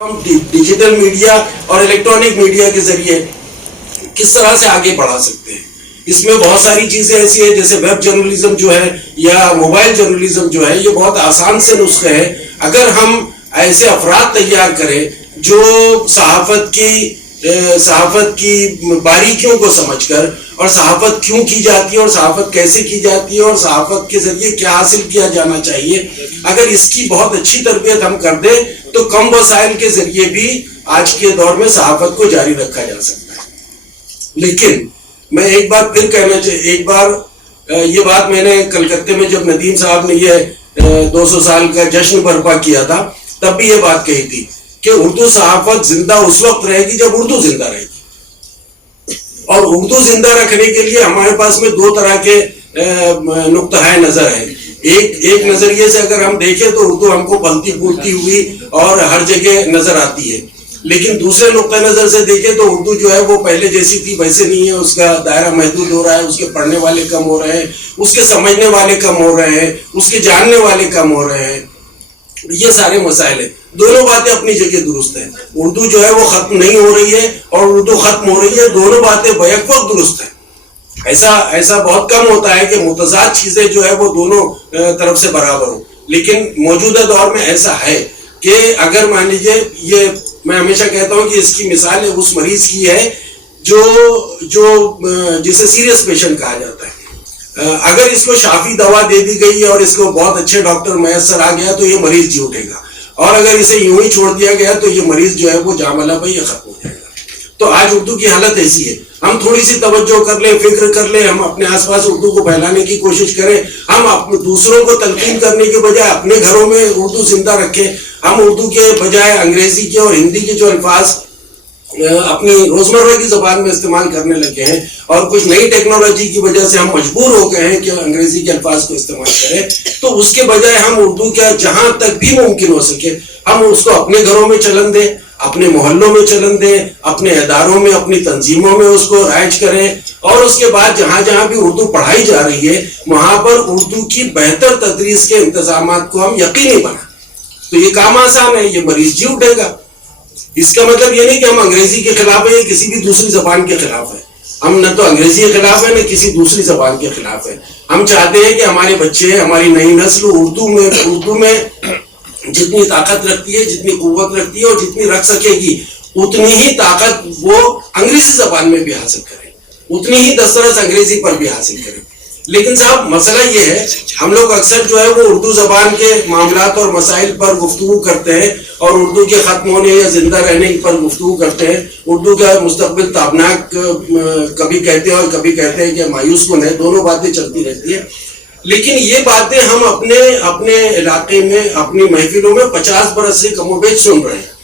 ہم digital media اور electronic media کے ذریعے کس طرح سے آگے بڑھا سکتے ہیں. اس میں بہت ساری چیزیں ایسی ہیں جیسے ویب جرنلزم جو ہے یا موبائل جرنلزم جو ہے, یہ بہت آسان سے نسخے ہے. اگر ہم ایسے افراد تیار کریں جو صحافت کی باریکیوں کو سمجھ کر, اور صحافت کیوں کی جاتی ہے اور صحافت کیسے کی جاتی ہے اور صحافت کے ذریعے کیا حاصل کیا جانا چاہیے, اگر اس کی بہت اچھی تربیت ہم کر دیں تو کم وسائل کے ذریعے بھی آج کے دور میں صحافت کو جاری رکھا جا سکتا ہے. لیکن میں ایک بات پھر کہنا چاہیے, ایک بار یہ بات میں نے کلکتے میں جب ندیم صاحب نے یہ 200 سال کا جشن برپا کیا تھا تب بھی یہ بات کہی تھی کہ اردو صحافت زندہ اس وقت رہے گی جب اردو زندہ رہے گی. اور اردو زندہ رکھنے کے لیے ہمارے پاس میں دو طرح کے نقطہ نظر ہیں. ایک نظریے سے اگر ہم دیکھیں تو اردو ہم کو پلتی پھولتی ہوئی اور ہر جگہ نظر آتی ہے, لیکن دوسرے نقطہ نظر سے دیکھیں تو اردو جو ہے وہ پہلے جیسی تھی ویسے نہیں ہے. اس کا دائرہ محدود ہو رہا ہے, اس کے پڑھنے والے کم ہو رہے ہیں, اس کے سمجھنے والے کم ہو رہے ہیں, اس کے جاننے والے کم ہو رہے ہیں. یہ سارے مسائل ہیں. دونوں باتیں اپنی جگہ درست ہیں. اردو جو ہے وہ ختم نہیں ہو رہی ہے اور اردو ختم ہو رہی ہے, دونوں باتیں بیک وقت درست ہیں. ایسا بہت کم ہوتا ہے کہ متضاد چیزیں جو ہے وہ دونوں طرف سے برابر ہوں, لیکن موجودہ دور میں ایسا ہے کہ اگر مان لیجیے, یہ میں ہمیشہ کہتا ہوں کہ اس کی مثال اس مریض کی ہے جو جسے سیریس پیشنٹ کہا جاتا ہے. اگر اس کو شافی دوا دے دی گئی اور اس کو بہت اچھے ڈاکٹر میسر آ گیا تو یہ مریض جی اٹھے گا, اور اگر اسے یوں ہی چھوڑ دیا گیا تو یہ مریض جو ہے وہ جاملہ پہ یہ ختم ہو جائے گا. تو آج اردو کی حالت ایسی ہے. ہم تھوڑی سی توجہ کر لیں, فکر کر لیں, ہم اپنے آس پاس اردو کو پھیلانے کی کوشش کریں, ہم دوسروں کو تلقین کرنے کے بجائے اپنے گھروں میں اردو زندہ رکھیں. ہم اردو کے بجائے انگریزی کے اور ہندی کے جو الفاظ اپنی روزمرہ کی زبان میں استعمال کرنے لگے ہیں, اور کچھ نئی ٹیکنالوجی کی وجہ سے ہم مجبور ہو گئے ہیں کہ انگریزی کے الفاظ کو استعمال کریں, تو اس کے بجائے ہم اردو کا جہاں تک بھی ممکن ہو سکے ہم اس کو اپنے گھروں میں چلن دیں, اپنے محلوں میں چلن دیں, اپنے اداروں میں, اپنی تنظیموں میں اس کو رائج کریں, اور اس کے بعد جہاں جہاں بھی اردو پڑھائی جا رہی ہے وہاں پر اردو کی بہتر تدریس کے انتظامات کو ہم یقینی بنائیں. تو یہ کام آسان ہے, یہ مریض جی اٹھے گا. اس کا مطلب یہ نہیں کہ ہم انگریزی کے خلاف ہیں یا کسی بھی دوسری زبان کے خلاف ہیں. ہم نہ تو انگریزی کے خلاف ہیں نہ کسی دوسری زبان کے خلاف ہیں. ہم چاہتے ہیں کہ ہمارے بچے, ہماری نئی نسل اردو میں جتنی طاقت رکھتی ہے, جتنی قوت رکھتی ہے اور جتنی رکھ سکے گی, اتنی ہی طاقت وہ انگریزی زبان میں بھی حاصل کرے, اتنی ہی دسترس انگریزی پر بھی حاصل کرے. لیکن صاحب مسئلہ یہ ہے, ہم لوگ اکثر جو ہے وہ اردو زبان کے معاملات اور مسائل پر گفتگو کرتے ہیں اور اردو کے ختم ہونے یا زندہ رہنے پر گفتگو کرتے ہیں. اردو کا مستقبل تابناک کبھی کہتے ہیں اور کبھی کہتے ہیں کہ مایوس کن ہے, دونوں باتیں چلتی رہتی ہیں. لیکن یہ باتیں ہم اپنے علاقے میں, اپنی محفلوں میں 50 برس سے کم و بیش سن رہے ہیں.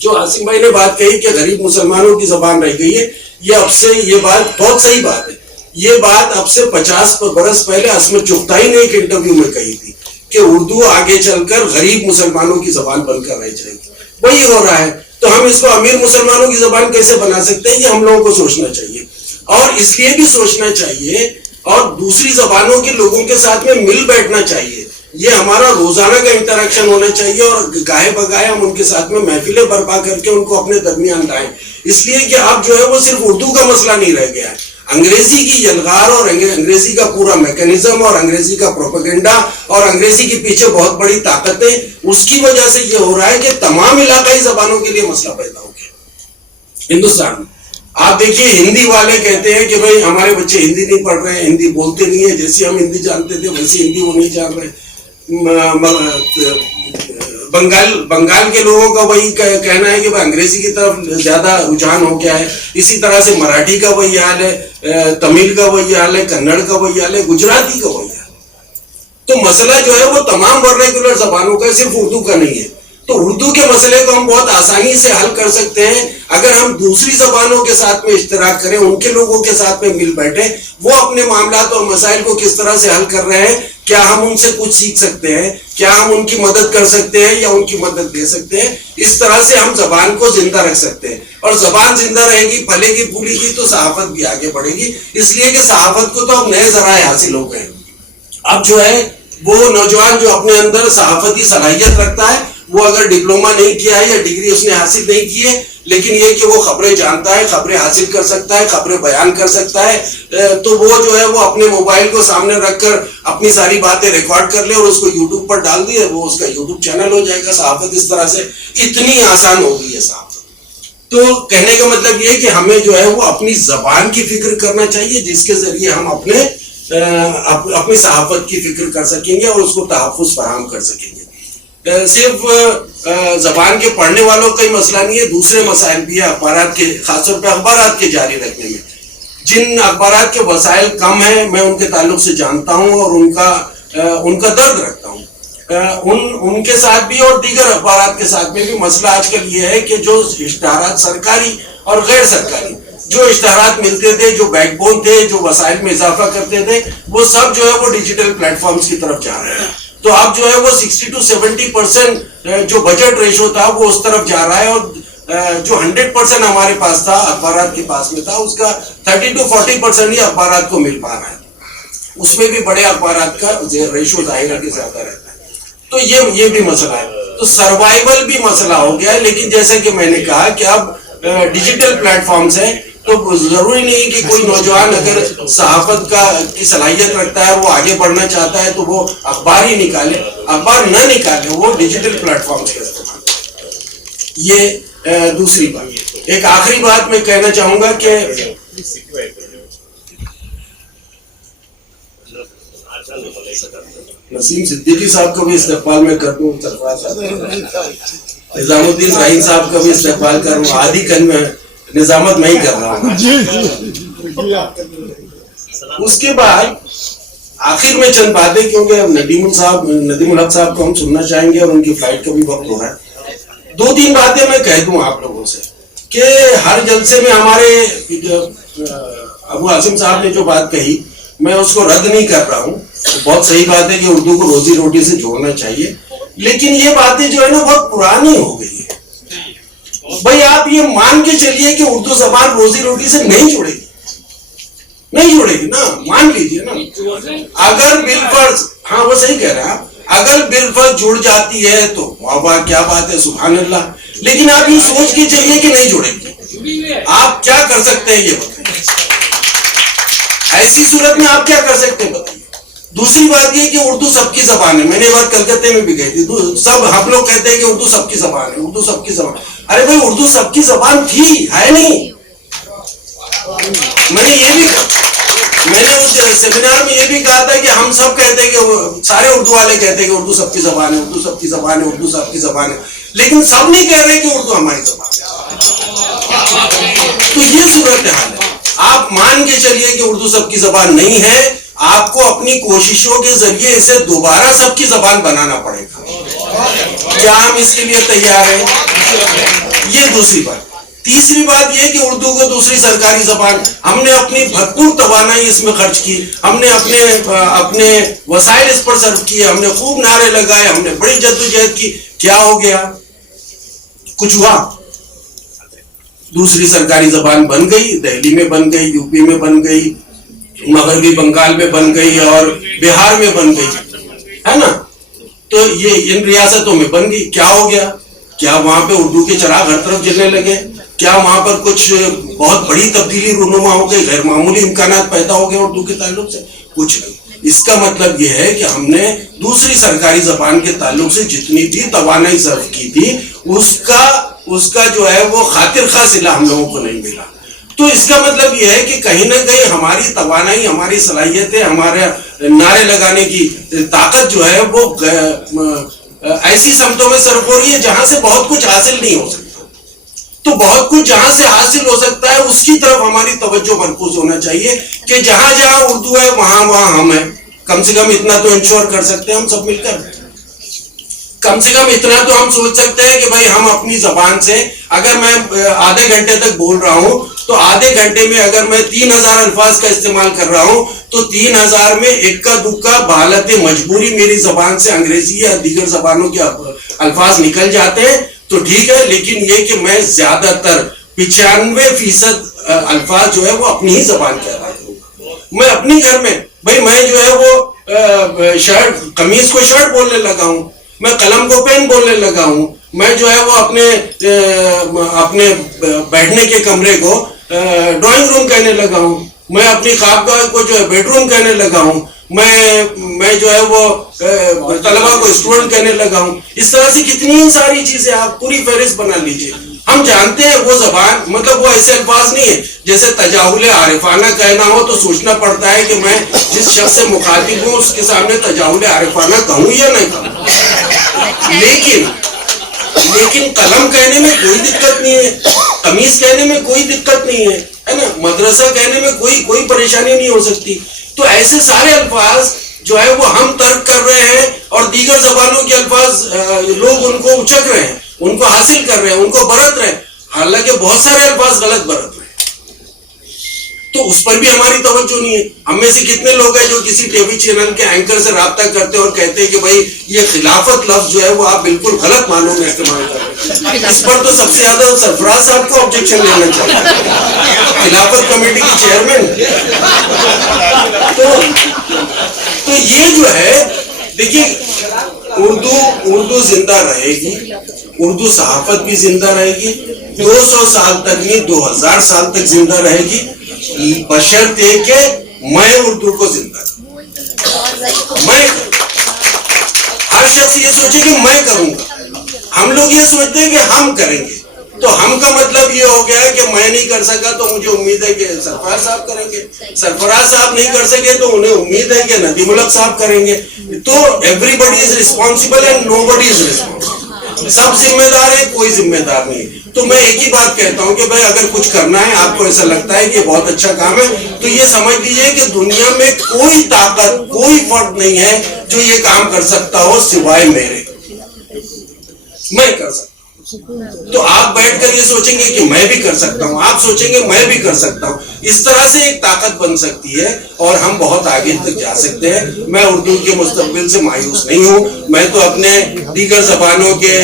جو عاصم بھائی نے بات کہی کہ غریب مسلمانوں کی زبان رہ گئی ہے, یہ بات بہت صحیح بات ہے. یہ بات اب سے 50 برس پہلے عصمت چغتائی نے ایک انٹرویو میں کہی تھی کہ اردو آگے چل کر غریب مسلمانوں کی زبان بن کر رہ جائے گی. وہی ہو رہا ہے. تو ہم اس کو امیر مسلمانوں کی زبان کیسے بنا سکتے ہیں, یہ ہم لوگوں کو سوچنا چاہیے. اور اس لیے بھی سوچنا چاہیے اور دوسری زبانوں کے لوگوں کے ساتھ میں مل بیٹھنا چاہیے. یہ ہمارا روزانہ کا انٹریکشن ہونا چاہیے, اور گاہے بگاہے ہم ان کے ساتھ میں محفلیں برپا کر کے ان کو اپنے درمیان لائیں. اس لیے کہ اب جو ہے وہ صرف اردو کا مسئلہ نہیں رہ گیا ہے, انگریزی کی یلغار اور انگریزی کا پورا میکینزم اور انگریزی کا پروپیگنڈا اور انگریزی کے پیچھے بہت بڑی طاقتیں, اس کی وجہ سے یہ ہو رہا ہے کہ تمام علاقائی زبانوں کے لیے مسئلہ پیدا ہو گیا ہندوستان میں. آپ دیکھیے, ہندی والے کہتے ہیں کہ بھائی ہمارے بچے ہندی نہیں پڑھ رہے ہیں, ہندی بولتے نہیں ہیں, جیسے ہم ہندی جانتے تھے ویسے ہندی وہ نہیں جان رہے. بنگال کے لوگوں کا وہی کہنا ہے کہ انگریزی کی طرف زیادہ رجحان ہو گیا ہے. اسی طرح سے مراٹھی کا وہی حال ہے, تمل کا وہی حال ہے, کنڑ کا وہی حال ہے, گجراتی کا وہی حال ہے. تو مسئلہ جو ہے وہ تمام ورنیکولر زبانوں کا, صرف اردو کا نہیں ہے. تو اردو کے مسئلے کو ہم بہت آسانی سے حل کر سکتے ہیں اگر ہم دوسری زبانوں کے ساتھ میں اشتراک کریں, ان کے لوگوں کے ساتھ میں مل بیٹھیں. وہ اپنے معاملات اور مسائل کو کس طرح سے حل کر رہے ہیں, کیا ہم ان سے کچھ سیکھ سکتے ہیں, کیا ہم ان کی مدد کر سکتے ہیں یا ان کی مدد دے سکتے ہیں. اس طرح سے ہم زبان کو زندہ رکھ سکتے ہیں, اور زبان زندہ رہے گی, پھلے گی, پھولے گی, تو صحافت بھی آگے بڑھے گی. اس لیے کہ صحافت کو تو اب نئے ذرائع حاصل ہو گئے. اب جو ہے وہ نوجوان جو اپنے اندر صحافتی صلاحیت رکھتا ہے وہ اگر ڈپلوما نہیں کیا ہے یا ڈگری اس نے حاصل نہیں کی ہے، لیکن یہ کہ وہ خبریں جانتا ہے، خبریں حاصل کر سکتا ہے، خبریں بیان کر سکتا ہے، تو وہ جو ہے وہ اپنے موبائل کو سامنے رکھ کر اپنی ساری باتیں ریکارڈ کر لے اور اس کو یوٹیوب پر ڈال دیے، وہ اس کا یوٹیوب چینل ہو جائے گا. صحافت اس طرح سے اتنی آسان ہو گئی ہے صحافت. تو کہنے کا مطلب یہ کہ ہمیں جو ہے وہ اپنی زبان کی فکر کرنا چاہیے، جس کے ذریعے ہم اپنی صحافت کی فکر کر سکیں گے اور اس کو تحفظ فراہم کر سکیں گے. صرف زبان کے پڑھنے والوں کا ہی مسئلہ نہیں ہے، دوسرے مسائل بھی ہیں اخبارات کے، خاص طور پہ اخبارات کے جاری رکھنے میں. جن اخبارات کے وسائل کم ہیں میں ان کے تعلق سے جانتا ہوں اور ان کا درد رکھتا ہوں. ان کے ساتھ بھی اور دیگر اخبارات کے ساتھ میں بھی مسئلہ آج کل یہ ہے کہ جو اشتہارات سرکاری اور غیر سرکاری جو اشتہارات ملتے تھے، جو بیک بون تھے، جو وسائل میں اضافہ کرتے تھے، وہ سب جو ہے وہ ڈیجیٹل پلیٹ فارمز کی طرف جا رہے ہیں. تو اب جو ہے وہ 60 to 70% جو بجٹ ریشو تھا وہ اس طرف جا رہا ہے، اور جو 100% ہمارے پاس تھا اخبارات کے پاس میں تھا، اس کا 30 to 40% ہی اخبارات کو مل پا رہا ہے. اس میں بھی بڑے اخبارات کا ریشو ظاہر ہے کہ زیادہ رہتا ہے. تو یہ بھی مسئلہ ہے. تو سروائیول بھی مسئلہ ہو گیا ہے. لیکن جیسے کہ میں نے کہا کہ اب ڈیجیٹل پلیٹ فارمز ہیں، تو ضروری نہیں کہ کوئی نوجوان اگر صحافت کی صلاحیت رکھتا ہے، وہ آگے بڑھنا چاہتا ہے، تو وہ اخبار ہی نکالے. اخبار نہ نکالے، وہ ڈیجیٹل پلیٹ فارمز کا استعمال کرے. یہ دوسری بات. ایک آخری بات میں کہنا چاہوں گا کہ نسیم صدیقی صاحب کا بھی استقبال میں کر دوں، نظام الدین رحیم صاحب کا بھی استقبال کر رہا ہوں. آدھی کن میں نظامت میں ہی کر رہا ہوں. اس کے بعد آخر میں چند باتیں، کیونکہ ندیم الحق صاحب کو ہم سننا چاہیں گے اور ان کی فلائٹ کا بھی وقت ہو رہا ہے. 2-3 باتیں میں کہہ دوں آپ لوگوں سے کہ ہر جلسے میں ہمارے ابو عاصم صاحب نے جو بات کہی میں اس کو رد نہیں کر رہا ہوں. بہت صحیح بات ہے کہ اردو کو روزی روٹی سے جوڑنا چاہیے، لیکن یہ باتیں جو ہے نا بہت پرانی ہو گئی ہے. بھائی آپ یہ مان کے چلیے کہ اردو زبان روزی روٹی سے نہیں جڑے گی نا، مان لیجیے نا. اگر بالفرض، ہاں وہ صحیح کہہ رہے ہیں آپ، اگر بالفرض جڑ جاتی ہے تو واہ کیا بات ہے، سبحان اللہ. لیکن آپ یہ سوچ کے چلیے کہ نہیں جڑے گی. آپ کیا کر سکتے ہیں یہ بتائیے، ایسی صورت میں آپ کیا کر سکتے ہیں بتائیے. دوسری بات یہ کہ اردو سب کی زبان ہے. میں نے بات کلکتے میں بھی کہی تھی، سب ہم لوگ کہتے ہیں کہ اردو سب کی زبان ہے، اردو سب کی زبان. ارے بھائی اردو سب کی زبان تھی، ہے نہیں. میں نے اس سیمینار میں یہ بھی کہا تھا کہ ہم سب کہتے ہیں کہ سارے اردو والے کہتے ہیں کہ اردو سب کی زبان ہے، اردو سب کی زبان ہے، اردو سب کی زبان ہے، لیکن سب نہیں کہہ رہے کہ اردو ہماری زبان ہے. تو یہ صورتحال ہے. آپ مان کے چلیے کہ اردو سب کی زبان نہیں ہے، آپ کو اپنی کوششوں کے ذریعے اسے دوبارہ سب کی زبان بنانا پڑے گا. کیا ہم اس کے لیے تیار ہیں؟ یہ دوسری بات. تیسری بات یہ کہ اردو کو دوسری سرکاری زبان، ہم نے اپنی بھرپور توانائی اس میں خرچ کی، ہم نے اپنے وسائل اس پر صرف کیے، ہم نے خوب نعرے لگائے، ہم نے بڑی جدوجہد کی. کیا ہو گیا؟ کچھ ہوا؟ دوسری سرکاری زبان بن گئی، دہلی میں بن گئی، یو پی میں بن گئی، مغربی بنگال میں بن گئی اور بہار میں بن گئی، ہے نا. تو یہ ان ریاستوں میں بن گئی. کیا ہو گیا؟ کیا وہاں پہ اردو کے چراغ ہر طرف جلنے لگے؟ کیا وہاں پر کچھ بہت بڑی تبدیلی رونما ہو گئی، غیر معمولی امکانات پیدا ہو گئے اردو کے تعلق سے؟ کچھ نہیں. اس کا مطلب یہ ہے کہ ہم نے دوسری سرکاری زبان کے تعلق سے جتنی بھی توانائی صرف کی تھی اس کا جو ہے وہ خاطر خواہ صلہ ہم لوگوں کو نہیں ملا. تو اس کا مطلب یہ ہے کہ کہیں نہ کہیں ہماری توانائی، ہماری صلاحیتیں، ہمارے نعرے لگانے کی طاقت جو ہے وہ ایسی سمتوں میں صرف ہو رہی ہے جہاں سے بہت کچھ حاصل نہیں ہو سکتا. تو بہت کچھ جہاں سے حاصل ہو سکتا ہے اس کی طرف ہماری توجہ مرکوز ہونا چاہیے کہ جہاں جہاں اردو ہے وہاں ہم ہیں. کم سے کم اتنا تو انشور کر سکتے ہیں ہم سب مل کر. کم سے کم اتنا تو ہم سوچ سکتے ہیں کہ بھائی ہم اپنی زبان سے، اگر میں آدھے گھنٹے تک بول رہا ہوں تو آدھے گھنٹے میں اگر میں 3000 الفاظ کا استعمال کر رہا ہوں تو 3000 میں اکا دکا بحالت مجبوری میری زبان سے انگریزی یا دیگر زبانوں کے الفاظ نکل جاتے ہیں تو ٹھیک ہے. لیکن یہ کہ میں زیادہ تر 95% الفاظ جو ہے وہ اپنی ہی زبان کہہ رہا ہوں. میں اپنی گھر میں بھائی میں جو ہے وہ شرٹ قمیض کو شرٹ بولنے لگا ہوں، میں قلم کو پین بولنے لگا ہوں, میں جو ہے وہ اپنے بیٹھنے کے کمرے کو ڈرائنگ روم کہنے لگا ہوں, میں اپنی خوابگاہ کو جو ہے بیڈ روم کہنے لگا ہوں, میں جو ہے وہ طلبہ کو اسٹوڈنٹ کہنے لگا ہوں. اس طرح سے کتنی ساری چیزیں آپ پوری فہرست بنا لیجئے. ہم جانتے ہیں وہ زبان, مطلب وہ ایسے الفاظ نہیں ہے جیسے تجاہل عارفانہ کہنا ہو تو سوچنا پڑتا ہے کہ میں جس شخص سے مخاطب ہوں اس کے سامنے تجاہل عارفانہ کہوں یا نہیں کہوں. لیکن قلم کہنے میں کوئی دقت نہیں ہے, قمیص کہنے میں کوئی دقت نہیں ہے نا, مدرسہ کہنے میں کوئی پریشانی نہیں ہو سکتی. تو ایسے سارے الفاظ جو ہے وہ ہم ترک کر رہے ہیں اور دیگر زبانوں کے الفاظ لوگ ان کو اچک رہے ہیں, ان کو حاصل کر رہے ہیں, ان کو برت رہے ہیں, حالانکہ بہت سارے الفاظ غلط برت رہے ہیں. تو اس پر بھی ہماری توجہ نہیں ہے. ہم میں سے کتنے لوگ ہیں جو کسی ٹی وی چینل کے اینکر سے رابطہ کرتے ہیں اور کہتے ہیں کہ بھائی یہ خلافت لفظ جو ہے وہ آپ بالکل غلط معنوں میں استعمال کر رہے ہیں. اس پر تو سب سے زیادہ سرفراز صاحب کو آبجیکشن لینا چاہیے, خلافت کمیٹی کی چیئرمین. تو یہ جو ہے دیکھیے, اردو زندہ رہے گی, اردو صحافت بھی زندہ رہے گی, 200 سال تک نہیں 2000 سال تک زندہ رہے گی, بشرطے کہ میں اردو کو زندہ میں ہر شخص یہ سوچے کہ میں کروں گا. ہم لوگ یہ سوچتے ہیں کہ ہم کریں گے, تو ہم کا مطلب یہ ہو گیا ہے کہ میں نہیں کر سکا تو مجھے امید ہے کہ سرفراز صاحب کریں گے, سرفراز صاحب نہیں کر سکے تو انہیں امید ہے کہ ندیم الحق صاحب کریں گے. تو everybody is responsible and nobody is responsible. سب ذمہ دار ہے, کوئی ذمہ دار نہیں. تو میں ایک ہی بات کہتا ہوں کہ بھائی اگر کچھ کرنا ہے, آپ کو ایسا لگتا ہے کہ بہت اچھا کام ہے, تو یہ سمجھ لیجئے کہ دنیا میں کوئی طاقت, کوئی فرد نہیں ہے جو یہ کام کر سکتا ہو سوائے میرے. میں کر سکتا ہوں. تو آپ بیٹھ کر یہ سوچیں گے کہ میں بھی کر سکتا ہوں, آپ سوچیں گے میں بھی کر سکتا ہوں. اس طرح سے ایک طاقت بن سکتی ہے اور ہم بہت آگے تک جا سکتے ہیں. میں اردو کے مستقبل سے مایوس نہیں ہوں. میں تو اپنے دیگر زبانوں کے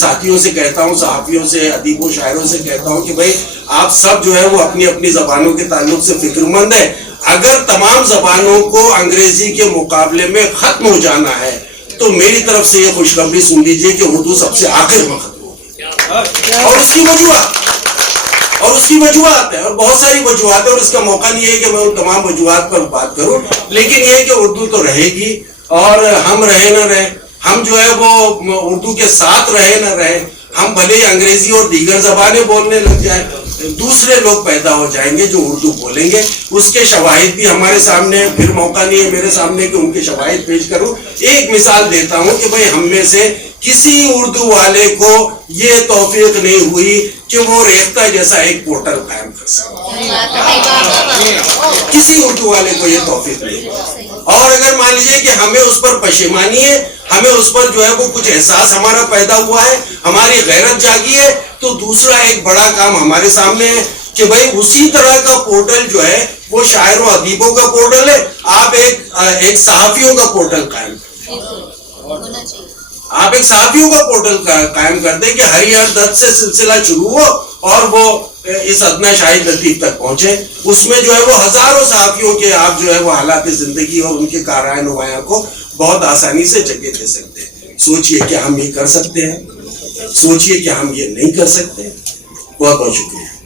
ساتھیوں سے کہتا ہوں, صحافیوں سے, ادیبوں, شاعروں سے کہتا ہوں کہ بھائی آپ سب جو ہے وہ اپنی اپنی زبانوں کے تعلق سے فکر مند ہیں. اگر تمام زبانوں کو انگریزی کے مقابلے میں ختم ہو جانا ہے تو میری طرف سے یہ خوشخبری سن لیجئے کہ اردو سب سے آخر میں ختم. اور اس کی وجوہات ہے, اور بہت ساری وجوہات ہے, اور اس کا موقع نہیں ہے کہ میں ان تمام وجوہات پر بات کروں. لیکن یہ ہے کہ اردو تو رہے گی, اور ہم رہے نہ رہے, ہم جو ہے وہ اردو کے ساتھ رہے نہ رہے, ہم بھلے ہی انگریزی اور دیگر زبانیں بولنے لگ جائیں, دوسرے لوگ پیدا ہو جائیں گے جو اردو بولیں گے. اس کے شواہد بھی ہمارے سامنے, پھر موقع نہیں ہے میرے سامنے کہ ان کے شواہد پیش کروں. ایک مثال دیتا ہوں کہ بھائی ہم میں سے کسی اردو والے کو یہ توفیق نہیں ہوئی کہ وہ ریختہ جیسا ایک پورٹل قائم کر سکے. کسی اردو والے کو یہ توفیق نہیں. اور اگر مان لیجئے کہ ہمیں اس پر پشیمانی ہے, ہمیں اس پر جو ہے وہ کچھ احساس ہمارا پیدا ہوا ہے, ہماری غیرت جاگی ہے, تو دوسرا ایک بڑا کام ہمارے سامنے ہے کہ بھائی اسی طرح کا پورٹل جو ہے وہ شاعروں ادیبوں کا پورٹل ہے, آپ ایک صحافیوں کا پورٹل قائم کریں. آپ ایک صحافیوں کا پورٹل قائم کر دیں کہ ہریہر دت سے سلسلہ شروع ہو اور وہ اس ادنا شاہد لطیف تک پہنچے. اس میں جو ہے وہ ہزاروں صحافیوں کے آپ جو ہے وہ حالات زندگی اور ان کے کارائے نمایاں کو بہت آسانی سے جگہ دے سکتے ہیں. سوچئے کہ ہم یہ کر سکتے ہیں, سوچئے کہ ہم یہ نہیں کر سکتے. بہت بہت شکریہ.